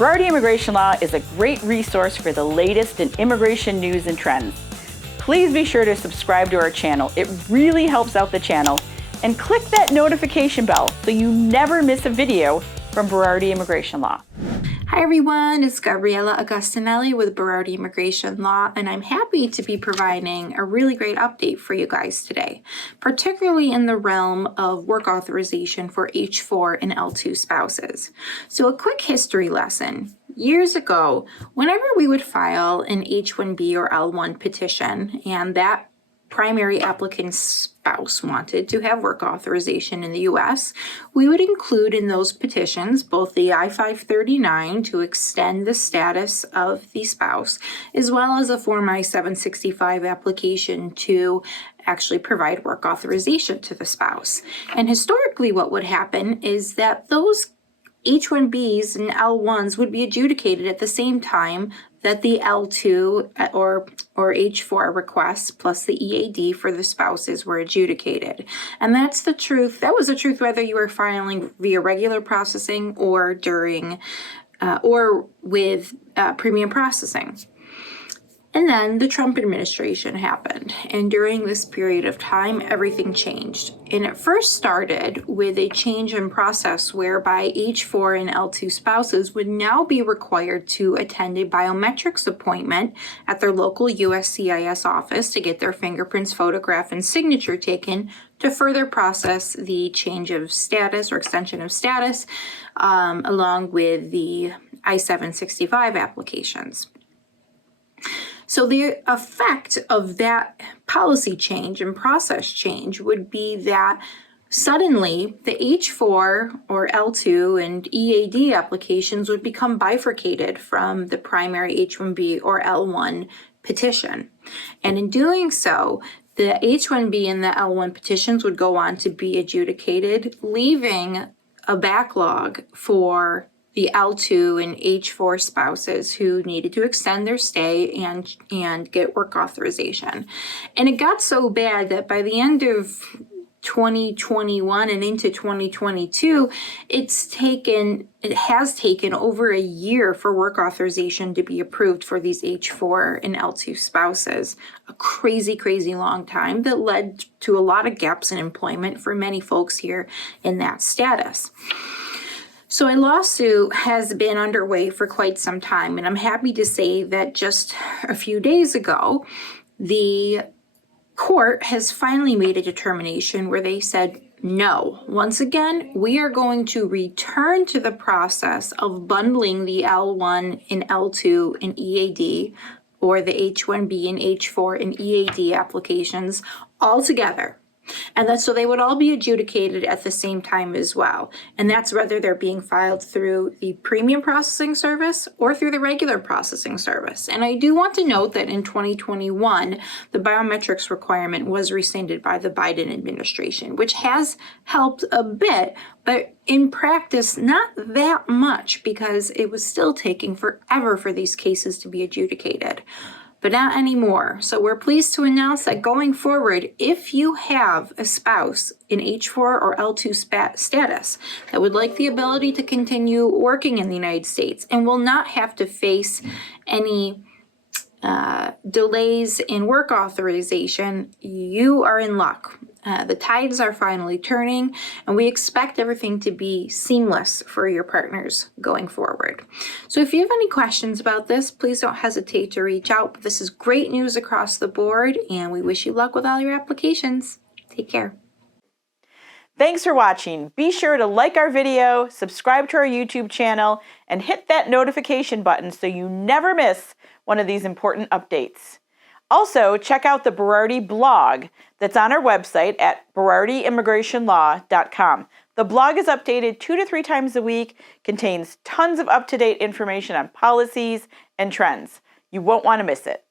Berardi Immigration Law is a great resource for the latest in immigration news and trends. Please be sure to subscribe to our channel. It really helps out the channel. And click that notification bell so you never miss a video from Berardi Immigration Law. Hi everyone, it's Gabriella Agostinelli with Berardi Immigration Law, and I'm happy to be providing a really great update for you guys today, particularly in the realm of work authorization for H-4 and L-2 spouses. So a quick history lesson. Years ago, whenever we would file an H-1B or L-1 petition, and that primary applicant's spouse wanted to have work authorization in the U.S., we would include in those petitions both the I-539 to extend the status of the spouse, as well as a Form I-765 application to actually provide work authorization to the spouse. And historically, what would happen is that those H-1Bs and L-1s would be adjudicated at the same time that the L-2 or H-4 requests plus the EAD for the spouses were adjudicated. And that's the truth. That was the truth whether you were filing via regular processing or during or with premium processing. And then the Trump administration happened. And during this period of time, everything changed. And it first started with a change in process whereby H-4 and L-2 spouses would now be required to attend a biometrics appointment at their local USCIS office to get their fingerprints, photograph, and signature taken to further process the change of status or extension of status, along with the I-765 applications. So the effect of that policy change and process change would be that suddenly the H-4 or L-2 and EAD applications would become bifurcated from the primary H-1B or L-1 petition. And in doing so, the H-1B and the L-1 petitions would go on to be adjudicated, leaving a backlog for the L2 and H4 spouses who needed to extend their stay and get work authorization. And it got so bad that by the end of 2021 and into 2022, it has taken over a year for work authorization to be approved for these H4 and L2 spouses. A crazy, crazy long time that led to a lot of gaps in employment for many folks here in that status. So a lawsuit has been underway for quite some time, and I'm happy to say that just a few days ago, the court has finally made a determination where they said, no, once again, we are going to return to the process of bundling the L1 and L2 and EAD, or the H-1B and H-4 and EAD applications all together. And that's so they would all be adjudicated at the same time as well. And that's whether they're being filed through the premium processing service or through the regular processing service. And I do want to note that in 2021, the biometrics requirement was rescinded by the Biden administration, which has helped a bit, but in practice, not that much, because it was still taking forever for these cases to be adjudicated. But not anymore. So we're pleased to announce that going forward, if you have a spouse in H-4 or L-2 status that would like the ability to continue working in the United States and will not have to face any delays in work authorization, you are in luck. The tides are finally turning, and we expect everything to be seamless for your partners going forward. So if you have any questions about this, please don't hesitate to reach out. But this is great news across the board, and we wish you luck with all your applications. Take care. Thanks for watching. Be sure to like our video, subscribe to our YouTube channel, and hit that notification button so you never miss one of these important updates. Also, check out the Berardi blog that's on our website at berardiimmigrationlaw.com. The blog is updated 2 to 3 times a week, contains tons of up-to-date information on policies and trends. You won't want to miss it.